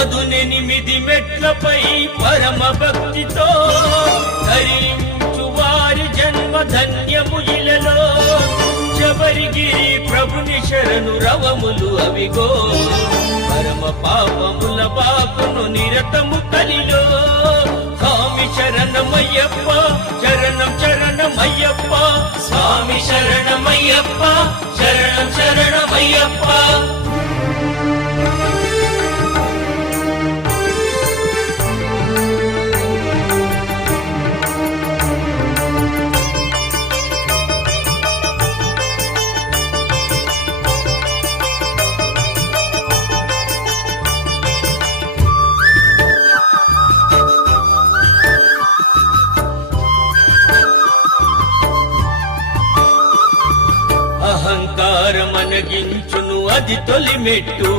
పదునెనిమిది మెట్లపై పరమ భక్తితో ధరించు వారి జన్మ ధన్యము ఇలలో. శబరిగిరి ప్రభుని శరణు రవములు అవిగో, పరమ పాపముల బాపును నిరతము కలిలో. స్వామి శరణమయ్యప్ప, శరణం శరణమయ్యప్ప, స్వామి శరణమయ్యప్ప, శరణం శరణమయ్యప్ప. అహంకారమనగించును అది తొలి మెట్టు,